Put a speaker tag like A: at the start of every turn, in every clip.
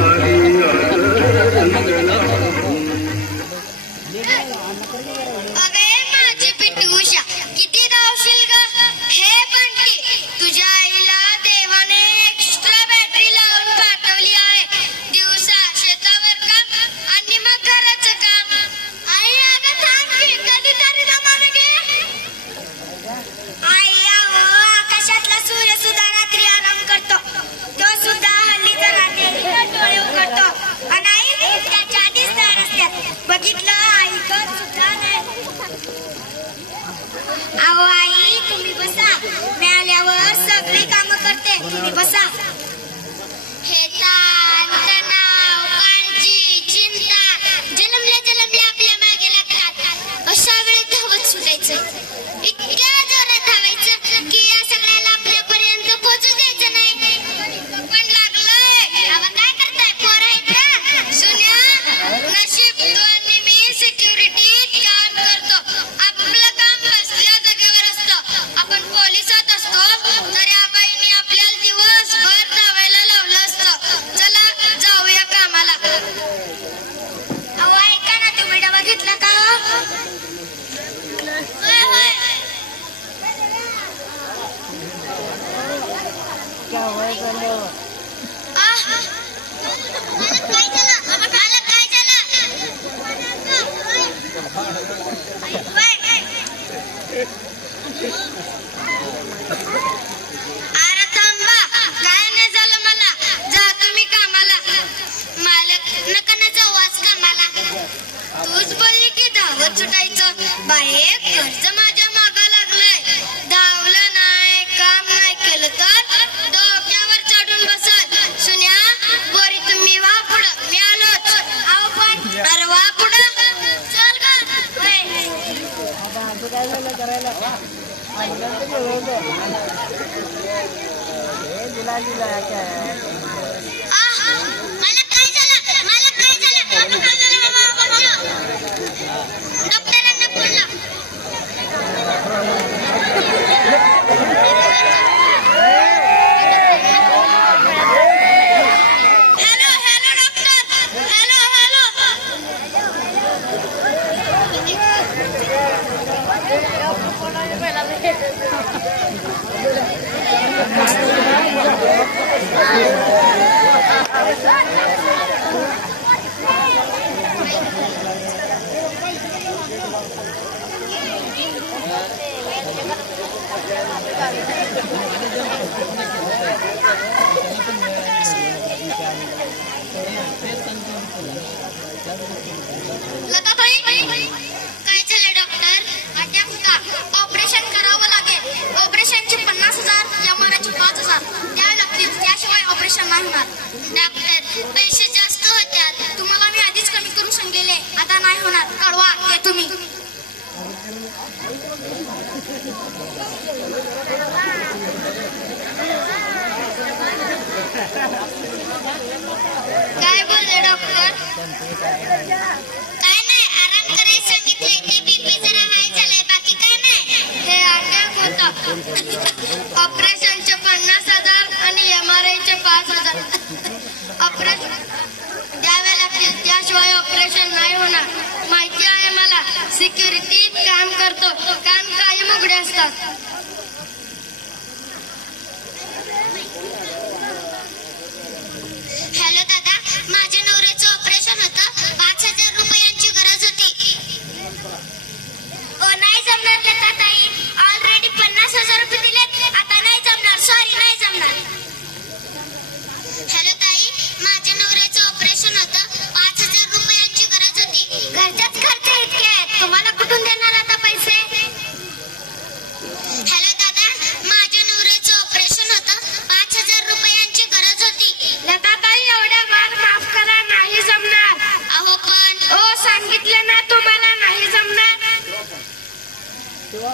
A: Hallelujah. अर्ज माझ्या मागा लागलंय. धावलं नाही काम नाही केलं तर? डोक्यावर चढून बसल. सुन्या बोरी तुम्ही वा मी आलोच. आहो पण. अरे वा पुढं. चल मला काय झालं? मला काय झालं? डॉक्टर आणणार डॉक्टर पैसे जास्त होत्या तुम्हाला मी आधीच कमी करून सांगलेले आता नाही होणार. कळवा हे तुम्ही ऑपरेशन द्यावे लागतील त्याशिवाय ऑपरेशन नाही होणार. माहिती आहे मला सिक्युरिटीत काम करतो. काम कायम उघडे असतात.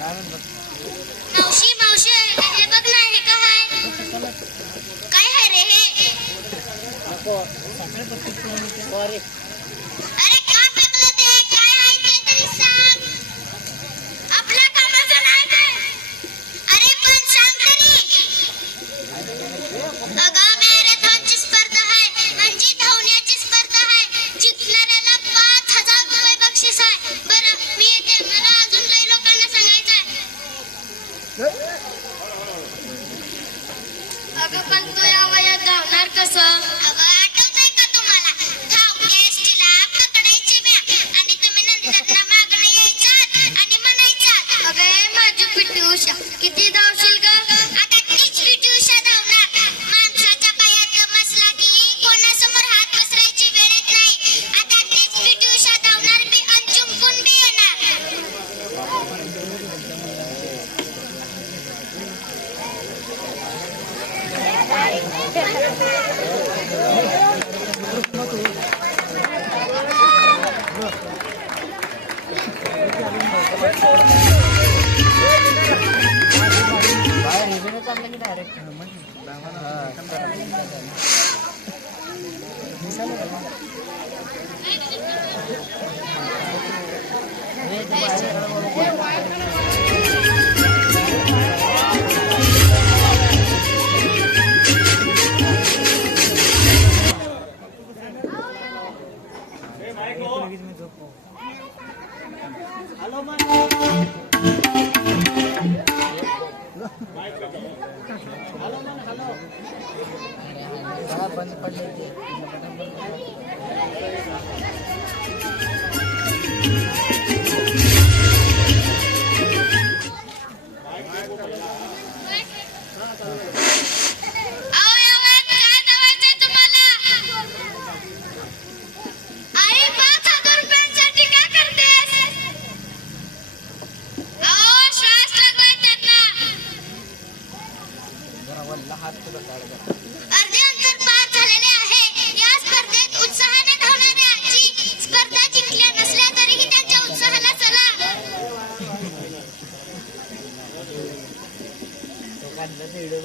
A: मावशी
B: मावशी बघ ना
A: हे का काय हाय रे हे? अगं
B: पण तो या वयात धावणार कसं?
A: Hey, white color.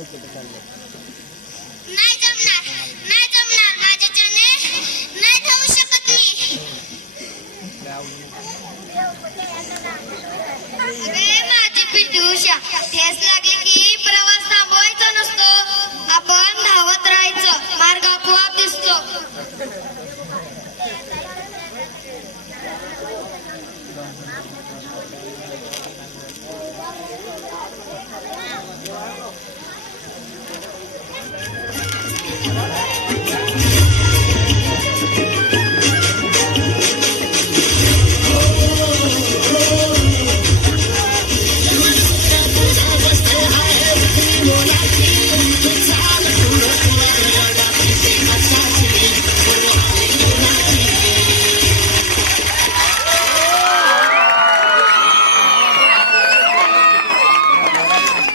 A: कुठे चालले नाही जमणार. नाही जमणार. माझ्याच्याने नाही धावू शकत मी. अरे माझी पिटी